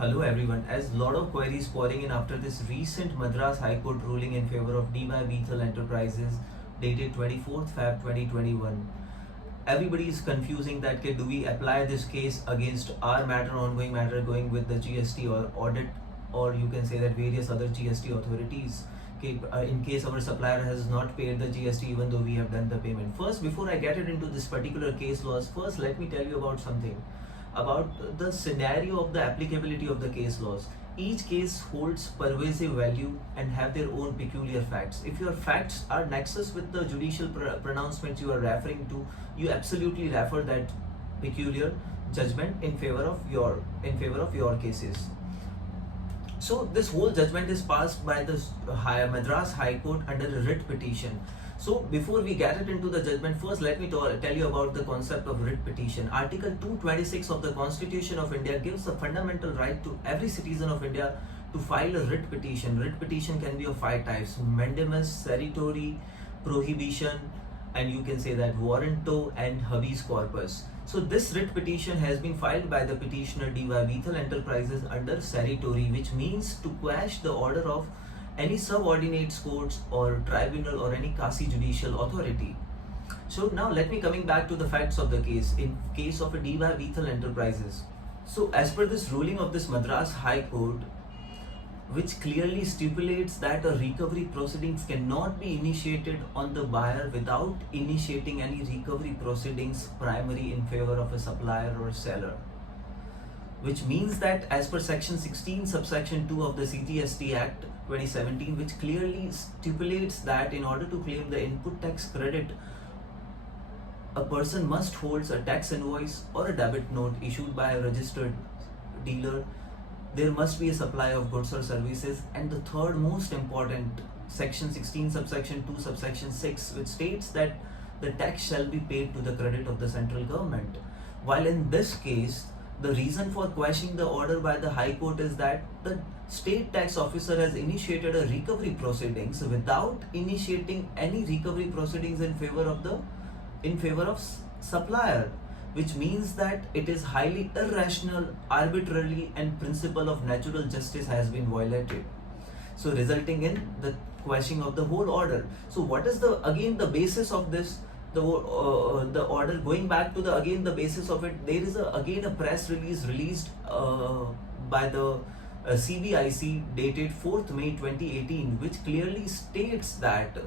Hello everyone. As lot of queries pouring in after this recent Madras High Court ruling in favor of DY Bethel Enterprises dated 24th Feb 2021, everybody is confusing that do we apply this case against our matter, ongoing matter going with the GST or audit, or you can say that various other GST authorities. In case our supplier has not paid the GST even though we have done the payment. First, before I get it into this particular case laws, first let me tell you about something about the scenario of the applicability of the case laws. Each case holds pervasive value and have their own peculiar facts. If your facts are nexus with the judicial pronouncements you are referring to, you absolutely refer that peculiar judgment in favor of your cases. So this whole judgment is passed by the Madras High Court under a writ petition. So before we get it into the judgment, first let me tell you about the concept of writ petition. Article 226 of the Constitution of India gives a fundamental right to every citizen of India to file a writ petition. Writ petition can be of 5 types: mandamus, certiorari, prohibition, and you can say that warranto and habeas corpus. So this writ petition has been filed by the petitioner DY Bethel Enterprises under certiorari, which means to quash the order of any subordinate courts or tribunal or any quasi judicial authority. So now let me coming back to the facts of the case. In case of a DY Bethel Enterprises, so as per this ruling of this Madras High Court, which clearly stipulates that a recovery proceedings cannot be initiated on the buyer without initiating any recovery proceedings primary in favor of a supplier or seller, which means that as per section 16 subsection 2 of the CGST Act 2017, which clearly stipulates that in order to claim the input tax credit, a person must hold a tax invoice or a debit note issued by a registered dealer. There must be a supply of goods or services, and the third most important, section 16 subsection 2 subsection 6, which states that the tax shall be paid to the credit of the central government. While in this case, the reason for quashing the order by the High Court is that the state tax officer has initiated a recovery proceedings without initiating any recovery proceedings in favor of supplier, which means that it is highly irrational, arbitrarily, and principle of natural justice has been violated, so resulting in the quashing of the whole order. So what is the basis of this? The order, going back to the basis of it, there is a press release released by the CBIC dated 4th May 2018, which clearly states that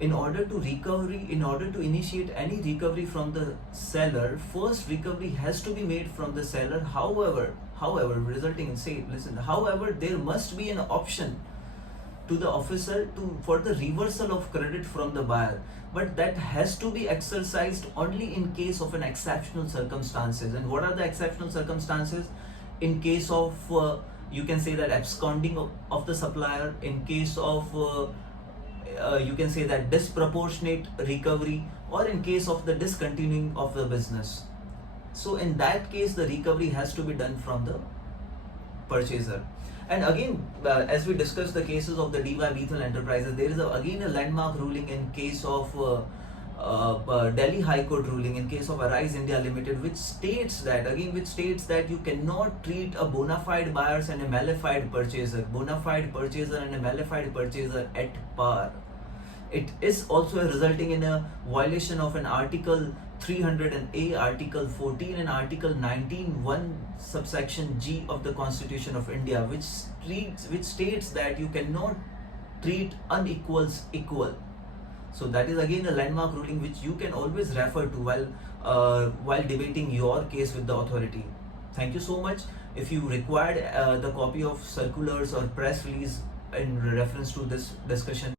in order to initiate any recovery from the seller, first recovery has to be made from the seller. However, resulting in however, there must be an option to the officer for the reversal of credit from the buyer, but that has to be exercised only in case of an exceptional circumstances. And what are the exceptional circumstances? In case of you can say that absconding of the supplier, in case of you can say that disproportionate recovery, or in case of the discontinuing of the business. So in that case, the recovery has to be done from the purchaser. And again, as we discuss the cases of the DY Bethel Enterprises, there is again a landmark ruling in case of Delhi High Court ruling in case of Arise India Limited, which states that you cannot treat a bona fide buyers and a bona fide purchaser at par. It is also resulting in a violation of an Article 300A, Article 14, and Article 19(1) subsection G of the Constitution of India, which states that you cannot treat unequals equal. So that is again a landmark ruling which you can always refer to while debating your case with the authority. Thank you so much. If you required the copy of circulars or press release in reference to this discussion,